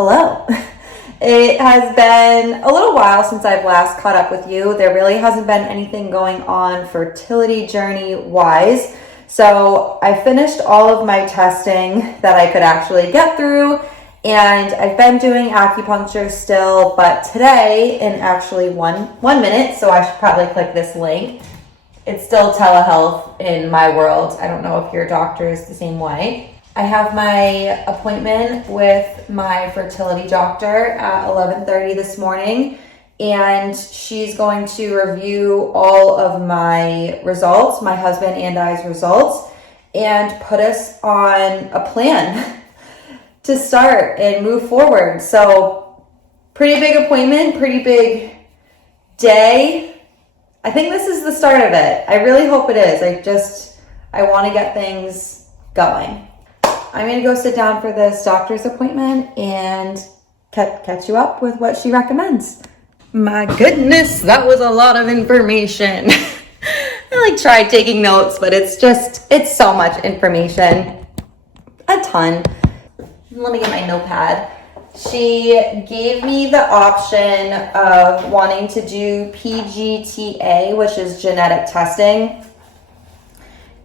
Hello. It has been a little while since I've last caught up with you. There really hasn't been anything going on fertility journey wise. So I finished all of my testing that I could actually get through, and I've been doing acupuncture still, but today in actually one minute, so I should probably click this link. It's still telehealth in my world. I don't know if your doctor is the same way. I have my appointment with my fertility doctor at 11:30 this morning, and she's going to review all of my results, my husband and I's results, and put us on a plan to start and move forward. So pretty big appointment, pretty big day. I think this is the start of it. I really hope it is. I want to get things going. I'm going to go sit down for this doctor's appointment and catch you up with what she recommends. My goodness, that was a lot of information. I tried taking notes, but it's so much information. A ton. Let me get my notepad. She gave me the option of wanting to do PGTA, which is genetic testing.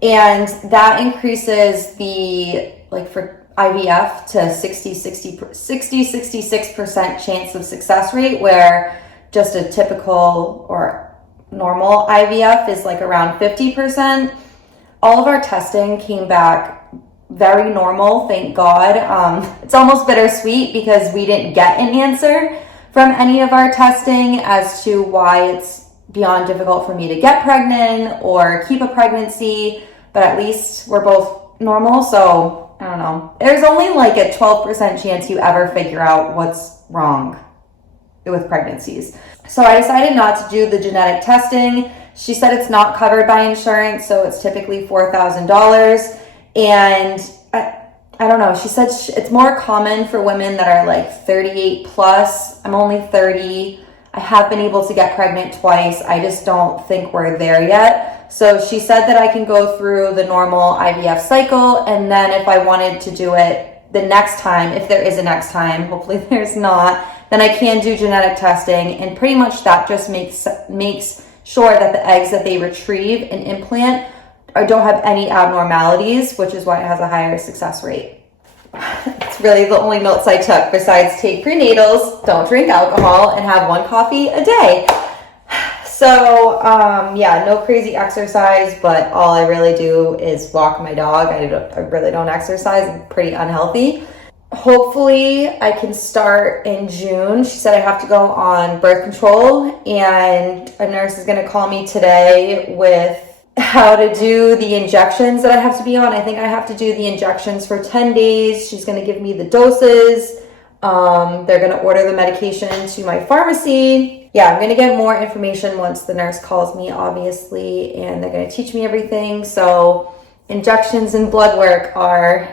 And that increases the, for IVF to 66% chance of success rate, where just a typical or normal IVF is around 50%. All of our testing came back very normal, thank God. It's almost bittersweet because we didn't get an answer from any of our testing as to why it's beyond difficult for me to get pregnant or keep a pregnancy, but at least we're both normal. So I don't know. There's only a 12% chance you ever figure out what's wrong with pregnancies. So I decided not to do the genetic testing. She said it's not covered by insurance, so it's typically $4,000. And I don't know, she said it's more common for women that are 38 plus. I'm only 30. I have been able to get pregnant twice. I just don't think we're there yet. So she said that I can go through the normal IVF cycle, and then if I wanted to do it the next time, if there is a next time, hopefully there's not, then I can do genetic testing, and pretty much that just makes sure that the eggs that they retrieve and implant don't have any abnormalities, which is why it has a higher success rate. It's really the only notes I took besides take prenatals, don't drink alcohol, and have 1 coffee a day. So, no crazy exercise, but all I really do is walk my dog. I really don't exercise. I'm pretty unhealthy. Hopefully I can start in June. She said I have to go on birth control, and a nurse is going to call me today with how to do the injections that I have to be on. I think I have to do the injections for 10 days. She's going to give me the doses. They're going to order the medication to my pharmacy. Yeah, I'm going to get more information once the nurse calls me, obviously, and they're going to teach me everything. So injections and blood work are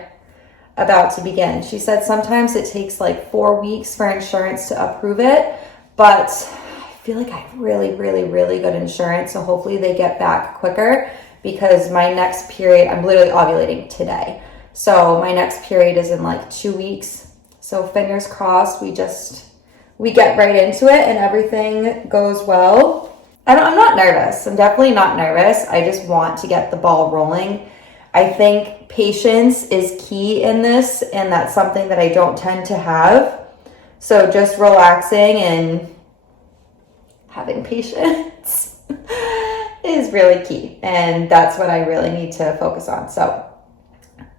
about to begin. She said sometimes it takes 4 weeks for insurance to approve it, but I feel like I have really, really, really good insurance, so hopefully they get back quicker, because my next period, I'm literally ovulating today. So my next period is in 2 weeks. So fingers crossed, we get right into it and everything goes well. I'm not nervous. I'm definitely not nervous. I just want to get the ball rolling. I think patience is key in this, and that's something that I don't tend to have. So just relaxing and having patience is really key, and that's what I really need to focus on. So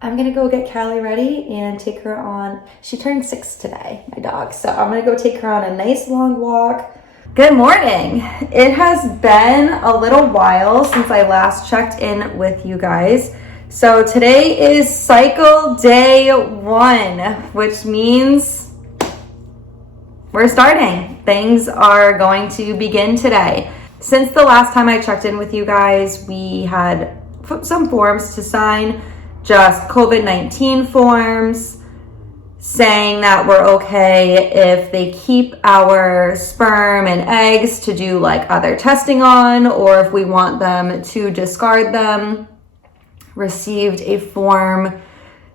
I'm gonna go get Callie ready and take her on, she turned 6 today, my dog, so I'm gonna go take her on a nice long walk. Good morning. It has been a little while since I last checked in with you guys. So today is cycle day 1, which means we're starting. Things are going to begin today. Since the last time I checked in with you guys, we had some forms to sign, just COVID-19 forms, saying that we're okay if they keep our sperm and eggs to do other testing on, or if we want them to discard them. Received a form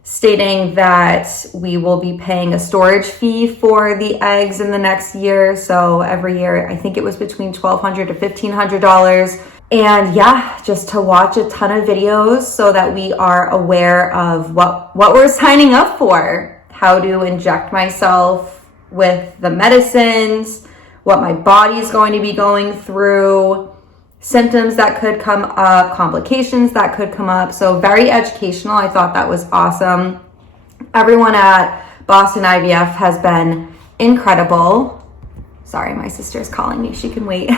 stating that we will be paying a storage fee for the eggs in the next year. So every year, I think it was between $1,200 to $1,500. And yeah, just to watch a ton of videos so that we are aware of what we're signing up for, how to inject myself with the medicines, what my body is going to be going through, symptoms that could come up, complications that could come up. So very educational. I thought that was awesome. Everyone at Boston IVF has been incredible. Sorry, my sister's calling me. She can wait.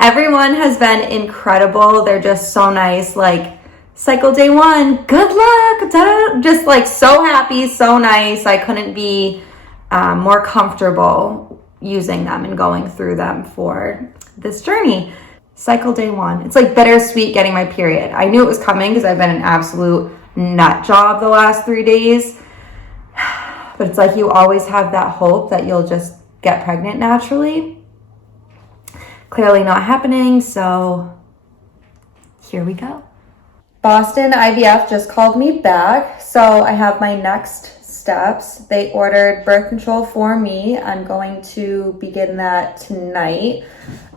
Everyone has been incredible. They're just so nice. Like, cycle day 1, good luck. Da-da. Just like so happy, so nice. I couldn't be more comfortable using them and going through them for this journey. Cycle day 1. It's like bittersweet getting my period. I knew it was coming because I've been an absolute nut job the last 3 days. But it's like you always have that hope that you'll just get pregnant naturally. Clearly not happening, so here we go. Boston IVF just called me back, so I have my next steps. They ordered birth control for me. I'm going to begin that tonight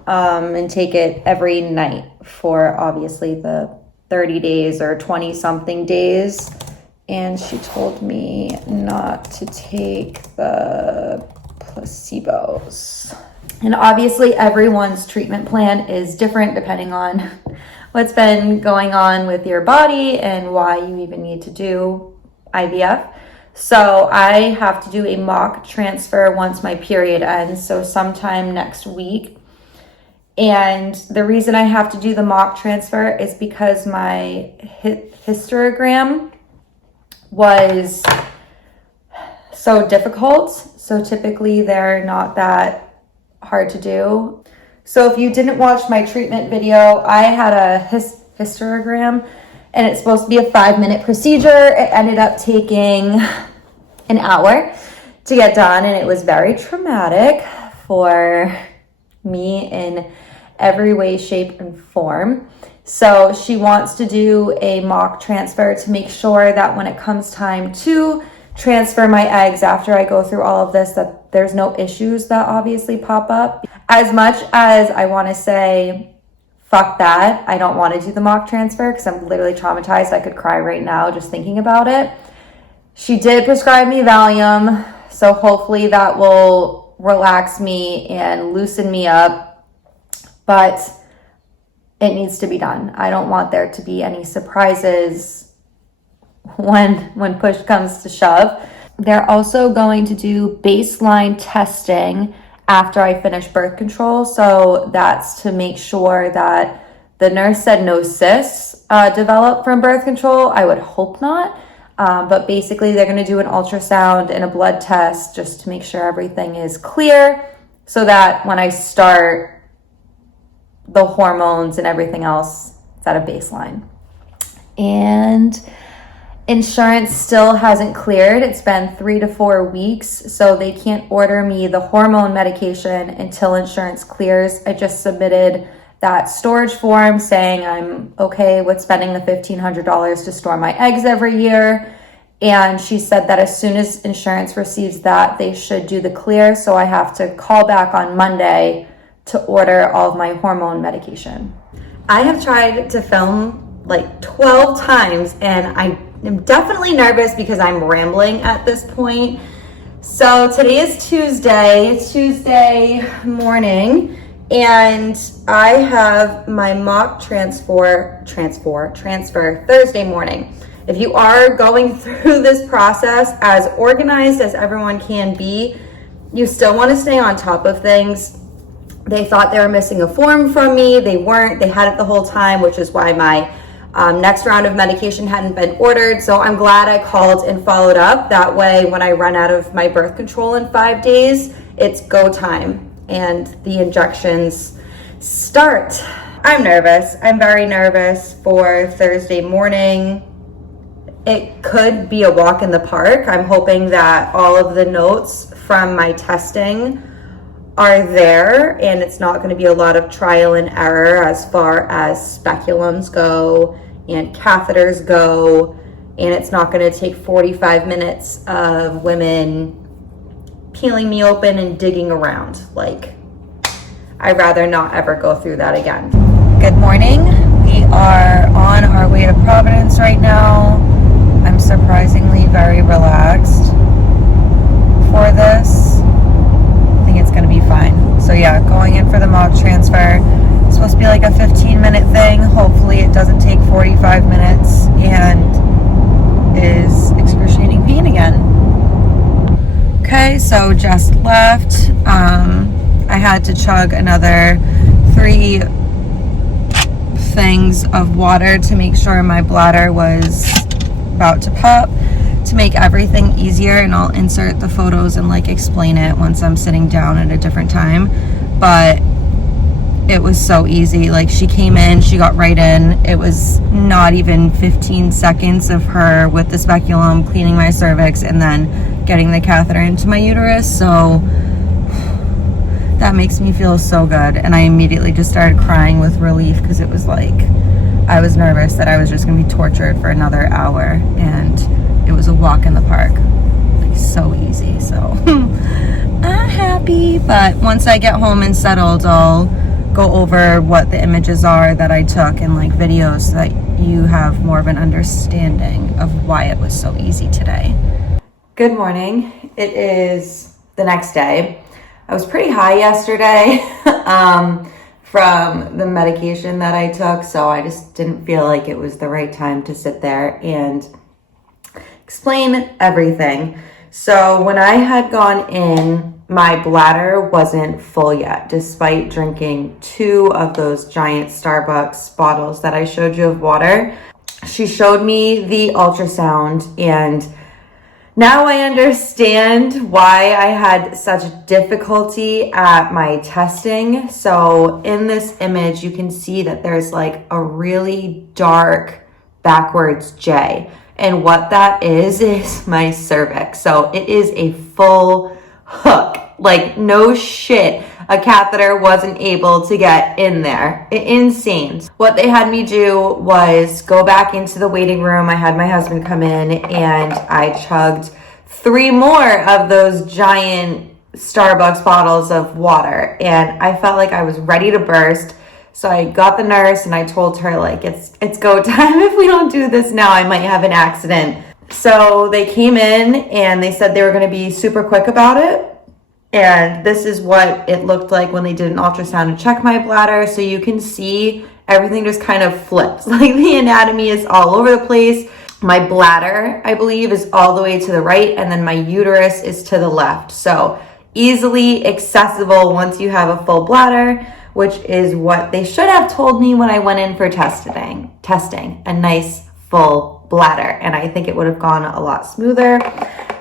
and take it every night for obviously the 30 days or 20 something days. And she told me not to take the placebos. And obviously everyone's treatment plan is different depending on what's been going on with your body and why you even need to do IVF. So I have to do a mock transfer once my period ends, so sometime next week. And the reason I have to do the mock transfer is because my histogram was so difficult. So typically they're not that hard to do. So if you didn't watch my treatment video, I had a histogram and it's supposed to be a 5-minute procedure. It ended up taking an hour to get done, and it was very traumatic for me in every way, shape, and form. So she wants to do a mock transfer to make sure that when it comes time to transfer my eggs after I go through all of this, that there's no issues that obviously pop up. As much as I want to say, fuck that, I don't want to do the mock transfer because I'm literally traumatized. I could cry right now just thinking about it. She did prescribe me Valium, so hopefully that will relax me and loosen me up, but it needs to be done. I don't want there to be any surprises when push comes to shove. They're also going to do baseline testing after I finish birth control. So that's to make sure that the nurse said no cysts develop from birth control. I would hope not. But basically they're going to do an ultrasound and a blood test just to make sure everything is clear so that when I start the hormones and everything else, it's at a baseline. And insurance still hasn't cleared. It's been 3 to 4 weeks, so they can't order me the hormone medication until insurance clears. I just submitted that storage form saying I'm okay with spending the $1,500 to store my eggs every year. And she said that as soon as insurance receives that, they should do the clear. So I have to call back on Monday to order all of my hormone medication. I have tried to film like 12 times and I am definitely nervous because I'm rambling at this point. So today is Tuesday morning, and I have my mock transfer Thursday morning. If you are going through this process as organized as everyone can be, you still want to stay on top of things. They thought they were missing a form from me. They weren't. They had it the whole time, which is why my next round of medication hadn't been ordered. So I'm glad I called and followed up. That way, when I run out of my birth control in 5 days, it's go time and the injections start. I'm nervous. I'm very nervous for Thursday morning. It could be a walk in the park. I'm hoping that all of the notes from my testing are there and it's not going to be a lot of trial and error as far as speculums go and catheters go and it's not going to take 45 minutes of women peeling me open and digging around. Like, I'd rather not ever go through that again. Good morning. We are on our way to Providence right now. I'm surprisingly very relaxed for this. I think it's going to be fine. So yeah, going in for the mock transfer. It's supposed to be like a 15-minute thing. Hopefully it doesn't take 45 minutes and is excruciating pain again. Okay, so just left. I had to chug another 3 things of water to make sure my bladder was about to pop, to make everything easier, and I'll insert the photos and like explain it once I'm sitting down at a different time. But it was so easy. Like, she came in, she got right in. It was not even 15 seconds of her with the speculum cleaning my cervix and then getting the catheter into my uterus. So that makes me feel so good. And I immediately just started crying with relief, because it was like, I was nervous that I was just gonna be tortured for another hour, and it was a walk in the park. Like, so easy. So I'm happy. But once I get home and settled, I'll go over what the images are that I took and like videos, so that you have more of an understanding of why it was so easy today. Good morning. It is the next day. I was pretty high yesterday from the medication that I took, so I just didn't feel like it was the right time to sit there and explain everything. So when I had gone in, my bladder wasn't full yet, despite drinking 2 of those giant Starbucks bottles that I showed you of water. She showed me the ultrasound, and now I understand why I had such difficulty at my testing. So in this image, you can see that there's like a really dark backwards J. And what that is my cervix. So it is a full hook. Like, no shit, a catheter wasn't able to get in there. Insane. What they had me do was go back into the waiting room. I had my husband come in, and I chugged 3 more of those giant Starbucks bottles of water, and I felt like I was ready to burst. So I got the nurse and I told her, like, it's go time. If we don't do this now, I might have an accident. So they came in and they said they were going to be super quick about it. And this is what it looked like when they did an ultrasound to check my bladder. So you can see everything just kind of flips. Like, the anatomy is all over the place. My bladder, I believe, is all the way to the right, and then my uterus is to the left. So easily accessible once you have a full bladder, which is what they should have told me when I went in for testing a nice full bladder. And I think it would have gone a lot smoother.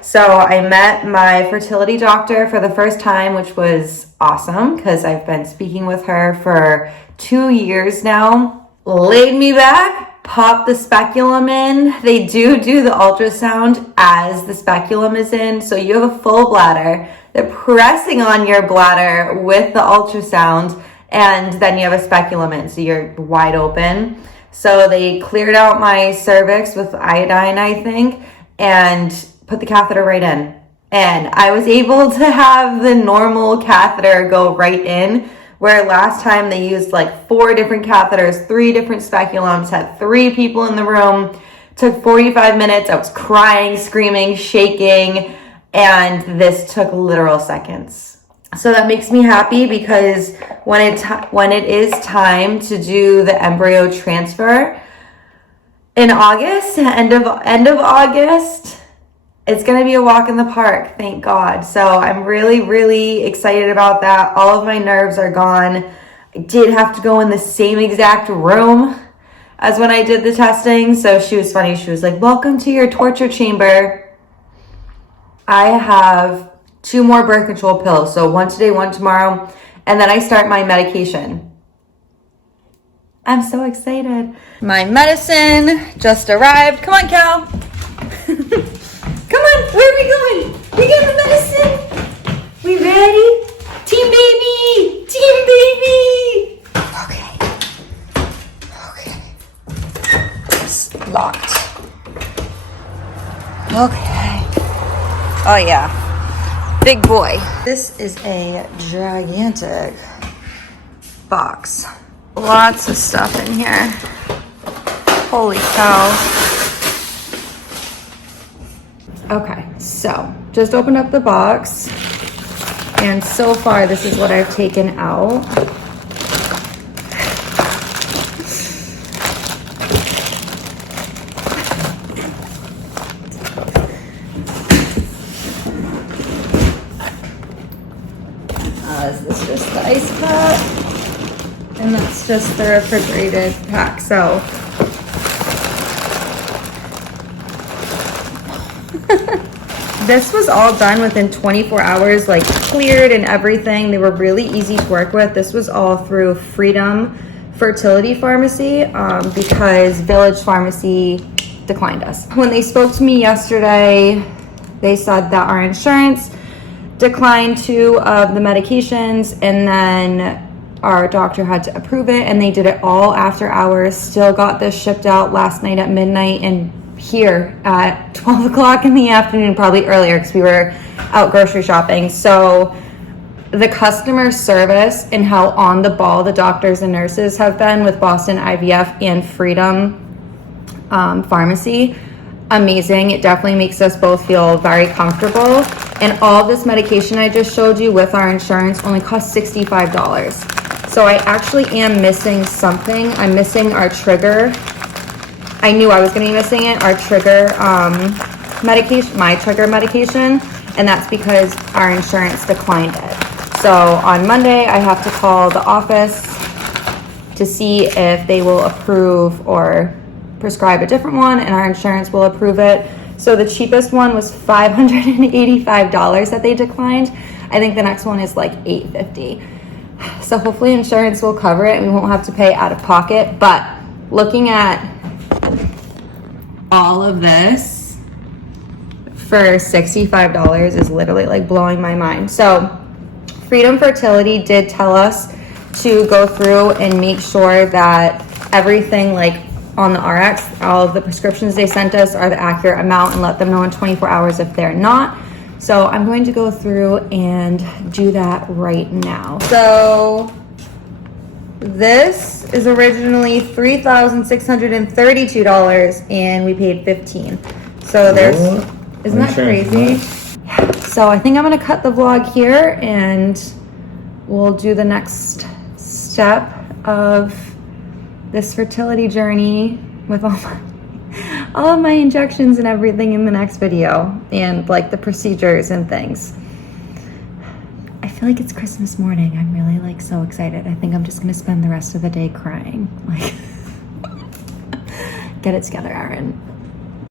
So I met my fertility doctor for the first time, which was awesome, because I've been speaking with her for 2 years now. Laid me back, popped the speculum in. They do the ultrasound as the speculum is in. So you have a full bladder. They're pressing on your bladder with the ultrasound, and then you have a speculum in, so you're wide open. So they cleared out my cervix with iodine, I think, and put the catheter right in. And I was able to have the normal catheter go right in, where last time they used like 4 different catheters, 3 different speculums, had 3 people in the room, took 45 minutes. I was crying, screaming, shaking, and this took literal seconds. So that makes me happy, because when it is time to do the embryo transfer in August, end of August, it's going to be a walk in the park, thank God. So I'm really, really excited about that. All of my nerves are gone. I did have to go in the same exact room as when I did the testing. So she was funny. She was like, "Welcome to your torture chamber." I have 2 more birth control pills. So 1 today, 1 tomorrow. And then I start my medication. I'm so excited. My medicine just arrived. Come on, Cal. Come on, where are we going? We get the medicine. We ready? Team baby! Team baby! Okay. It's locked. Okay. Oh yeah. Big boy. This is a gigantic box. Lots of stuff in here. Holy cow. Okay, so just opened up the box, and so far this is what I've taken out. Is this just the ice pack? And that's just the refrigerated pack. So this was all done within 24 hours, like cleared and everything. They were really easy to work with. This was all through Freedom Fertility Pharmacy because Village Pharmacy declined us. When they spoke to me yesterday, they said that our insurance declined 2 of the medications, and then our doctor had to approve it, and they did it all after hours. Still got this shipped out last night at midnight and here at 12 o'clock in the afternoon, probably earlier because we were out grocery shopping. So the customer service and how on the ball the doctors and nurses have been with Boston IVF and Freedom Pharmacy, amazing. It definitely makes us both feel very comfortable. And all this medication I just showed you with our insurance only costs $65. So I actually am missing something. I'm missing our trigger. I knew I was going to be missing it, our trigger medication, my trigger medication, and that's because our insurance declined it. So on Monday, I have to call the office to see if they will approve or prescribe a different one, and our insurance will approve it. So the cheapest one was $585 that they declined. I think the next one is like $850. So hopefully insurance will cover it and we won't have to pay out of pocket. But looking at all of this for $65 is literally like blowing my mind. So Freedom Fertility did tell us to go through and make sure that everything like on the RX, all of the prescriptions they sent us are the accurate amount, and let them know in 24 hours if they're not. So I'm going to go through and do that right now. So this is originally $3,632 and we paid $15. So isn't that crazy? Yeah. So I think I'm gonna cut the vlog here and we'll do the next step of this fertility journey with all of my injections and everything in the next video, and like the procedures and things. I feel like it's Christmas morning. I'm really like so excited. I think I'm just gonna spend the rest of the day crying. Like, get it together, Erin.